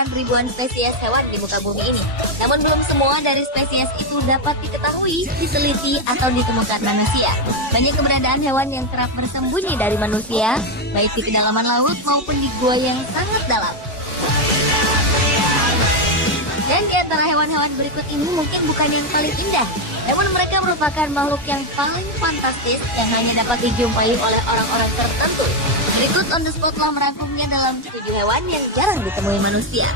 merupakan ribuan spesies hewan di muka bumi ini. Namun belum semua dari spesies itu dapat diketahui, diteliti, atau ditemukan manusia. Banyak keberadaan hewan yang kerap bersembunyi dari manusia, baik di kedalaman laut maupun di gua yang sangat dalam. Dan di antara hewan-hewan berikut ini mungkin bukan yang paling indah, namun mereka merupakan makhluk yang paling fantastis yang hanya dapat dijumpai oleh orang-orang tertentu. Berikut On The Spot telah merangkumnya dalam 7 hewan yang jarang ditemui manusia.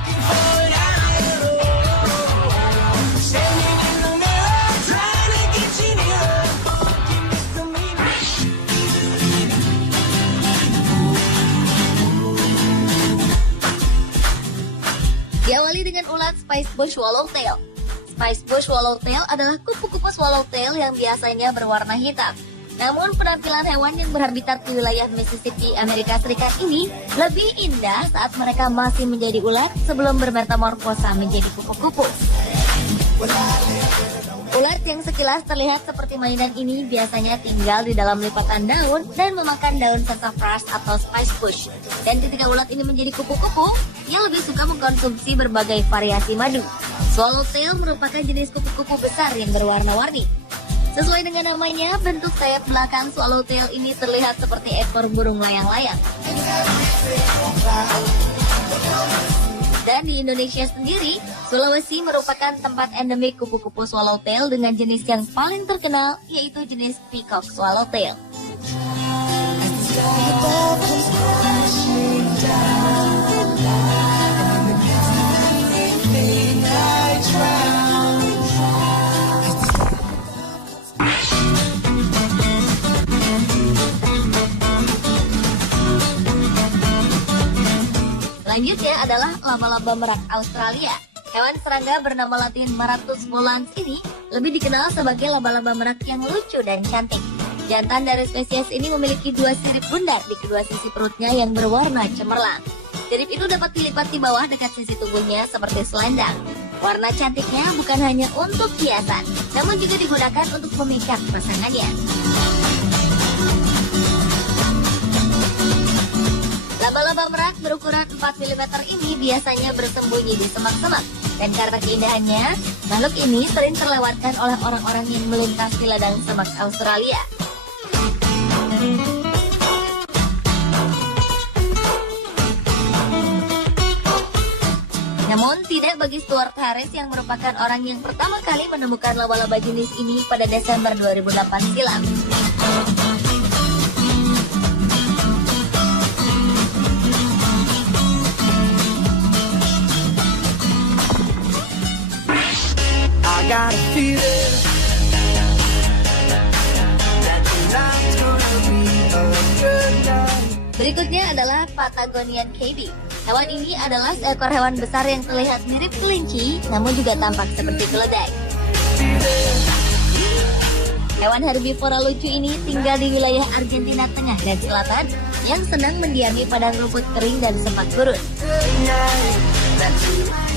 Diawali dengan ulat Spicebush Swallowtail. Spicebush Swallowtail adalah kupu-kupu swallowtail yang biasanya berwarna hitam. Namun penampilan hewan yang berhabitat di wilayah Mississippi, Amerika Serikat ini lebih indah saat mereka masih menjadi ulat sebelum bermetamorfosa menjadi kupu-kupu. Ulat yang sekilas terlihat seperti mainan ini biasanya tinggal di dalam lipatan daun dan memakan daun sassafras atau spicebush. Dan ketika ulat ini menjadi kupu-kupu, ia lebih suka mengkonsumsi berbagai variasi madu. Swallowtail merupakan jenis kupu-kupu besar yang berwarna-warni. Sesuai dengan namanya, bentuk sayap belakang swallowtail ini terlihat seperti ekor burung layang-layang. Dan di Indonesia sendiri, Sulawesi merupakan tempat endemik kupu-kupu swallowtail dengan jenis yang paling terkenal, yaitu jenis peacock swallowtail. Selanjutnya adalah laba-laba merak Australia. Hewan serangga bernama latin Maratus volans ini lebih dikenal sebagai laba-laba merak yang lucu dan cantik. Jantan dari spesies ini memiliki 2 sirip bundar di kedua sisi perutnya yang berwarna cemerlang. Sirip itu dapat dilipat di bawah dekat sisi tubuhnya seperti selendang. Warna cantiknya bukan hanya untuk hiasan, namun juga digunakan untuk memikat pasangannya. Laba-laba merak berukuran 4 mm ini biasanya bersembunyi di semak-semak. Dan karena keindahannya, makhluk ini sering terlewatkan oleh orang-orang yang melintasi ladang semak Australia. Namun tidak bagi Stuart Harris yang merupakan orang yang pertama kali menemukan laba-laba jenis ini pada Desember 2008 silam. Berikutnya adalah Patagonian KB. Hewan ini adalah seekor hewan besar yang terlihat mirip kelinci, namun juga tampak seperti keledai. Hewan herbivora lucu ini tinggal di wilayah Argentina Tengah dan Selatan yang senang mendiami padang rumput kering dan semak gurun.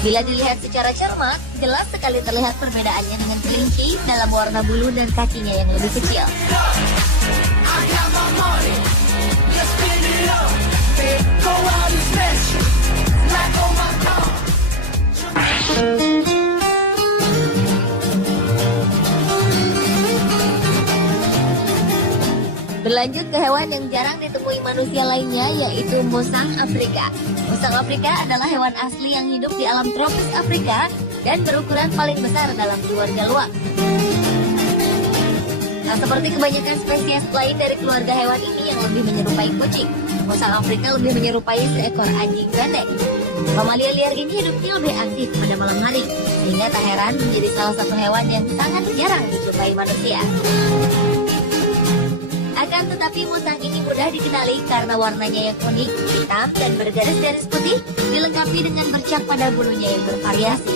Bila dilihat secara cermat, jelas sekali terlihat perbedaannya dengan kelinci dalam warna bulu dan kakinya yang lebih kecil. Berlanjut ke hewan yang jarang ditemui manusia lainnya, yaitu musang Afrika. Musang Afrika adalah hewan asli yang hidup di alam tropis Afrika dan berukuran paling besar dalam keluarga luwak. Nah, seperti kebanyakan spesies lain dari keluarga hewan ini yang lebih menyerupai kucing, musang Afrika lebih menyerupai seekor anjing gandeng. Mamalia liar ini hidupnya lebih aktif pada malam hari, sehingga tak heran menjadi salah satu hewan yang sangat jarang dijumpai manusia. Akan tetapi musang ini mudah dikenali karena warnanya yang unik, hitam dan bergaris-garis putih, dilengkapi dengan bercak pada bulunya yang bervariasi.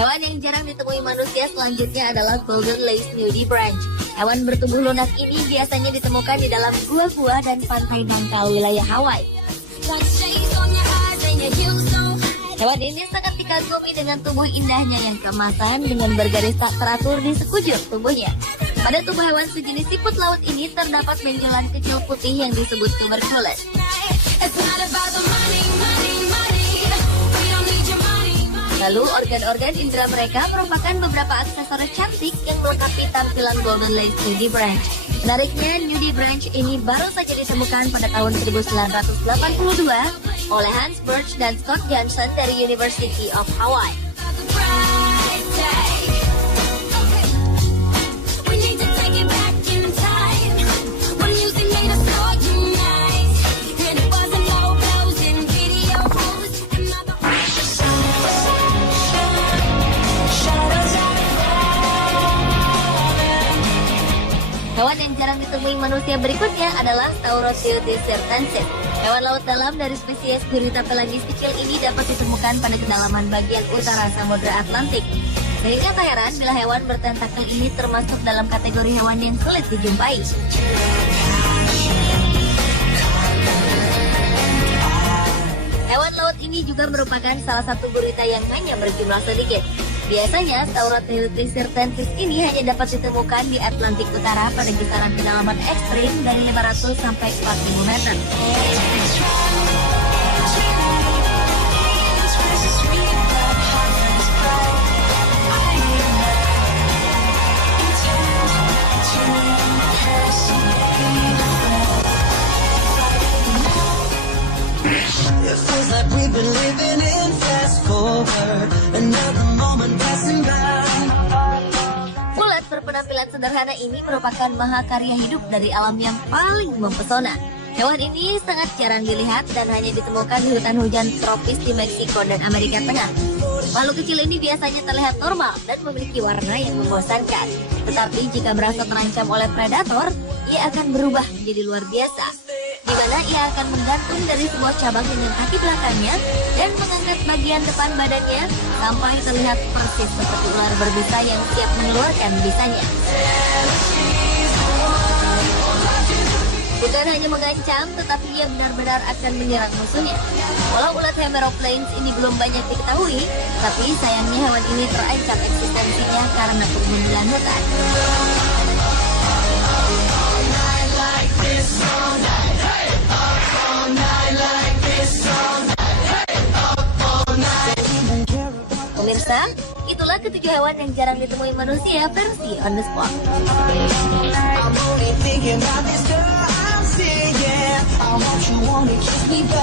Hewan yang jarang ditemui manusia selanjutnya adalah Golden Lace Nudibranch. Hewan bertubuh lunak ini biasanya ditemukan di dalam gua-gua dan pantai dangkal wilayah Hawaii. Hewan ini sangat dikagumi dengan tubuh indahnya yang keemasan dengan bergaris tak teratur di sekujur tubuhnya. Pada tubuh hewan sejenis siput laut ini terdapat benjolan kecil putih yang disebut tubercules. Lalu organ-organ indera mereka merupakan beberapa aksesoris cantik yang melengkapi tampilan Golden Lace Nudie Branch. Menariknya, Nudie Branch ini baru saja ditemukan pada tahun 1982 oleh Hans Birch dan Scott Johnson dari University of Hawaii. Hewan yang jarang ditemui manusia berikutnya adalah Staurotheutes sirtensis. Hewan laut dalam dari spesies gurita pelagis kecil ini dapat ditemukan pada kedalaman bagian utara Samudra Atlantik. Sehingga tak heran bila hewan bertentakel ini termasuk dalam kategori hewan yang sulit dijumpai. Hewan laut ini juga merupakan salah satu gurita yang hanya berjumlah sedikit. Biasanya, Staurotheutes sirtensis ini hanya dapat ditemukan di Atlantik Utara pada kisaran kedalaman ekstrim dari 500 sampai 4.000 meter. It feels like we've been living in fast forward, another moment passing by. Ulat berpenampilan sederhana ini merupakan mahakarya hidup dari alam yang paling mempesona. Hewan ini sangat jarang dilihat dan hanya ditemukan di hutan hujan tropis di Meksiko dan Amerika Tengah. Makhluk kecil ini biasanya terlihat normal dan memiliki warna yang membosankan. Tetapi jika merasa terancam oleh predator, ia akan berubah menjadi luar biasa, di mana ia akan menggantung dari sebuah cabang dengan kaki belakangnya dan mengangkat bagian depan badannya sampai terlihat persis seperti ular berbisa yang siap mengeluarkan bisanya. Bukan hanya mengancam, tetapi ia benar-benar akan menyerang musuhnya. Walau ulat Hemeroplanes ini belum banyak diketahui, tapi sayangnya hewan ini terancam eksistensinya karena pembunuhan hutan. Pemirsa, itulah ketujuh hewan yang jarang ditemui manusia versi On The Spot. I'm only thinking about this girl I'm seeing. I want you wanna kiss me back.